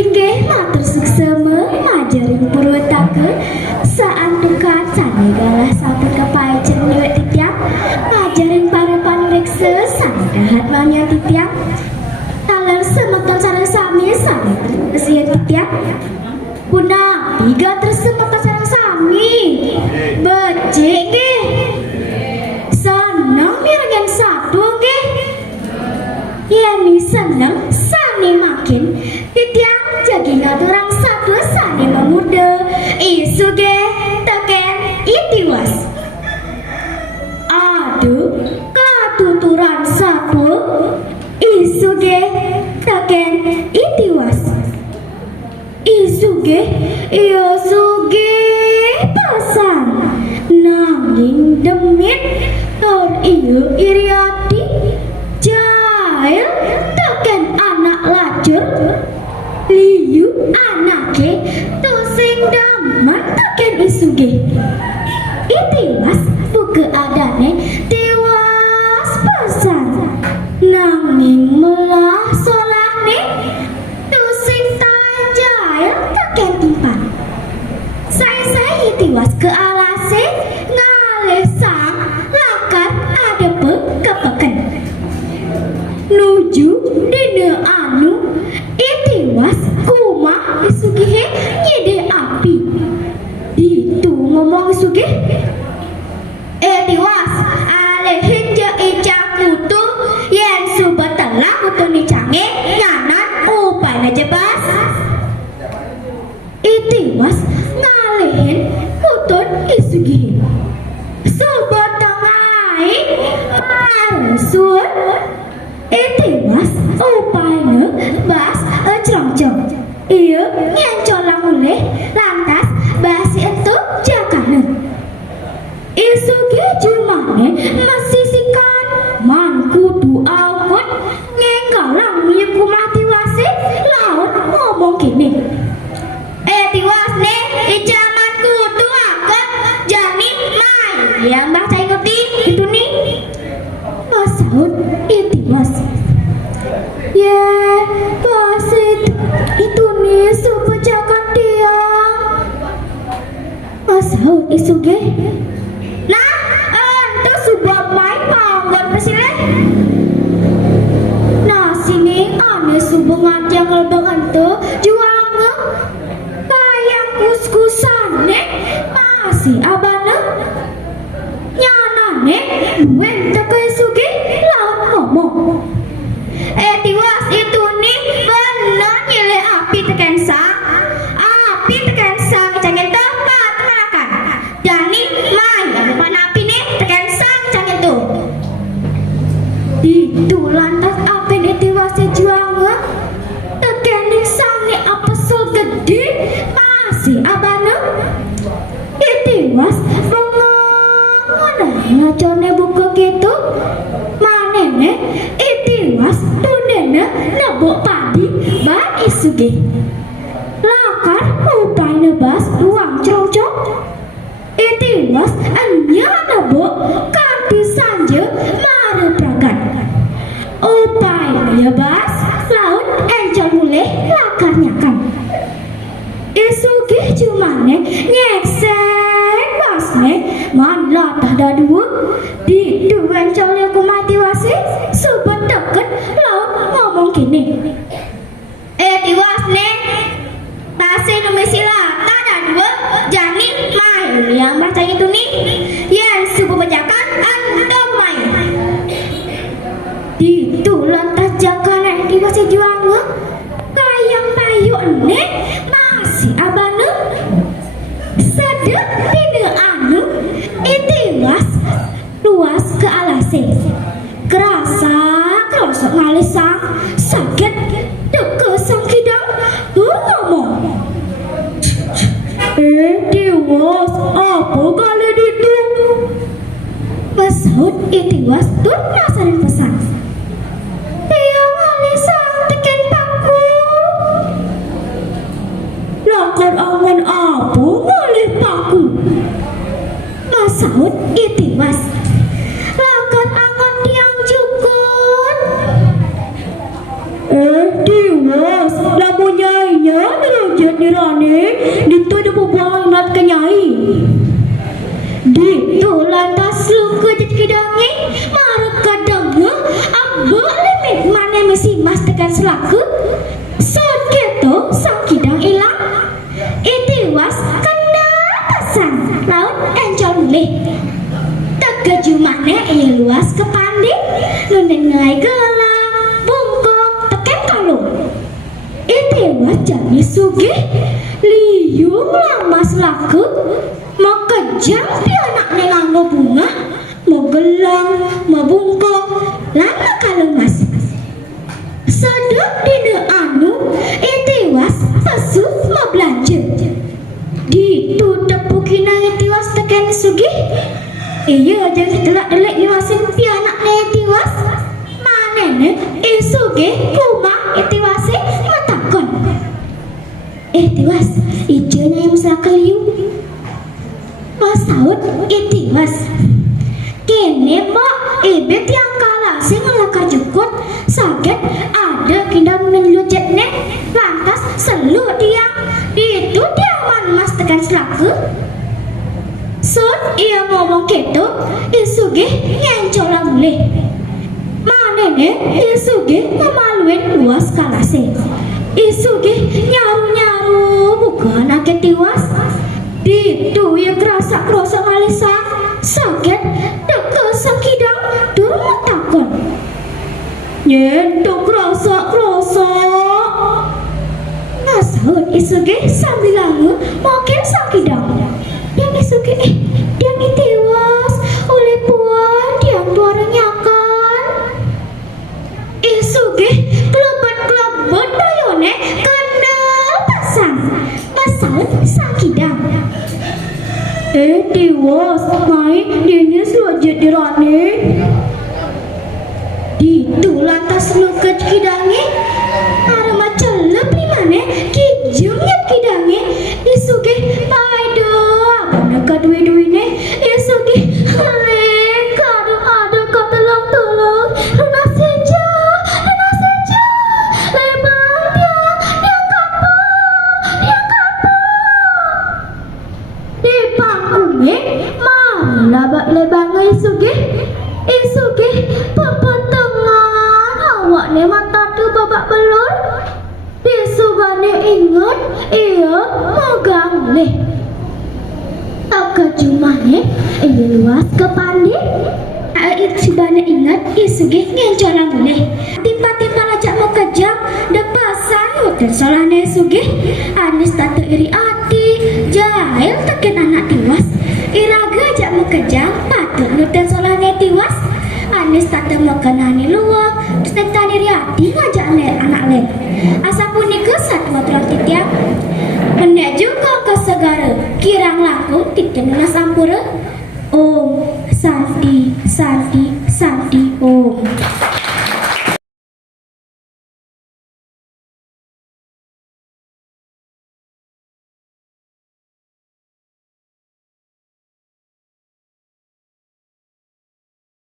Inggih matur suksema majaring purwetake saantukan sanegalah sampun kepaecen nyuwek titiang majaring para panureksa sanegahat manya titiang taler semeton sareng sami sami kesian titiang punah tiga tersemeton sareng sami becik nggih seneng mirengen satu nggih yani seneng sani makin titiang jagi ngaturang satu sani memuda isu ge teken itiwas aduh katuturan satu isu ge teken itiwas isu ge iyo suge pasan nanging demit tor iyo iriati jail teken anak lacur liu anake tusing daman teken isuge itiwas buke adane tiwas pasan nanging melah solahne tusing tajail teken timpan saya itiwas ke alase ngalih sang lakat adepe kepeken nuju dina anu itiwas kumah isugihe nyide api itu ngomong sugih itiwas alehin je icak kutu yen subatelah kutu ni cange nyanan upai na jebas itiwas ngalihin kutun isugihe subatangai parusun itiwas upaina bas cerong-cerong iya ngencolang uleh lantas basi itu jakane isuge jumane masisikan man kudu awet ngenggalang miku mati wase laut ngomong gini tiwas ne ijaman kudu aket jani mai yang mbah cai ngerti itu nih masaud itiwas ya pasit itu nih sepejakan dia masaud isuge nah ente subab main manggon pesile nah sini ane subungan yang lebang ente juang kayang kus-kusane masih abana nyanane duwen teke isuge laut ngomong tiwas itu nih bener nyile api teken sang cangen tempat makan jani mai depan api nih teken sang cangen tuh itu lantas api nih tiwas juang teken nih sang nih apa so gede masih abana tiwas bengong ngacone buku gitu manene itiwas tunene nebuk padi ban isuge lakar upai nebas uang cocok itiwas enya nebuk kanti sanje mare pragan upai ya bas laut encol muleh lakar nyakan isuge cumane nyeksek basne man latah dadua di duwen cole ku mati wase sobat deket laut ngomong gini tiwas ne tase numesi latah dadua jani mai yang baca itu nih yang subuh bacakan andong mai itu lantas jakan tiwas juang kayang payu ne masih abana sedek tidak anu itiwas luas ke alase kerasa kerosok ngalisang sakit deke sang kidang ngomong tiwas apa kali itu masaud itiwas tuh nasarin pesan dia ngalisang teken paku lakar angan apa ngalih paku masaud itiwas lakar angan tiang cukun tiwas lamun nyai jadi rane Dito ada bubuang nat kenyai Dito lantas lu ke jadi kidangi Marah kadangnya Abah limit mana mesti mas tekan selaku Saat keto sang kidang ilang Itiwas kena pasang Laut encol mulih Terkeju mana ia luas ke pandi Nunengai gelang Bungkong teken kalung Itiwas jami sugih Liung lama selaku Mau kejam pianak nganggo bunga Mau gelang, mau bungkong Lama kalung mas Sedek dina anu Itiwas pesu mau belanja Ditutup kina Itiwas teken sugih Iya jangan telak delek Iwasin pianaknya Itiwas Manene isuge kumang Itiwase matakon Itiwas ijanya yang usah keliu Mas saud Itiwas Kene mbak ibet yang kalah sing ngelaka jukut Sakit ada kindang menlujetne Lantas selu tiang Itu diaman mas tekan selaku Sun ia ngomong gitu Isuge nyencola mulih Manene Isuge ngemaluin luas kalase Isuge nyaru-nyaru bukan ake tiwas Ditu yang kerasa ngalisa Sakit deke sakidang Durung takon Nyentuk kerasa Nasahut Isuge sambil langu Makin sakidang Yang Isuge dia tewas oleh puan Diang tuarenyakan Isuge kelebet bayone Kendal pasang Pasang sakidang tewas main dinya selajat dirane Ditu lantas lukat kidangi Ada macam lebih mana Kijungnya kidangi Isuge paido Abana kadui-duine Isuge Leka ada kata tolong Luna saja Lebar dia kapal Di pangkume Malabak lebang Isuge pepetengan awak ni mata tu babak belur Disubane ingat ia megang leh Tak kejumane ia luas ke pandi Disubane ingat Isuge ngencolang leh Tiba-tiba rajak mau kejam Depasan hotel solane Isuge Anis tatu iri hati Jahil teken anak tiwas Iraga ajak mau kejam Patut hotel solane tiwas Anis tata makanani luang Terus tani riati ngajak anak len Asapun niku satu terang titiang Hendak juga ke segara Kirang laku titiang sampura Om Santi Om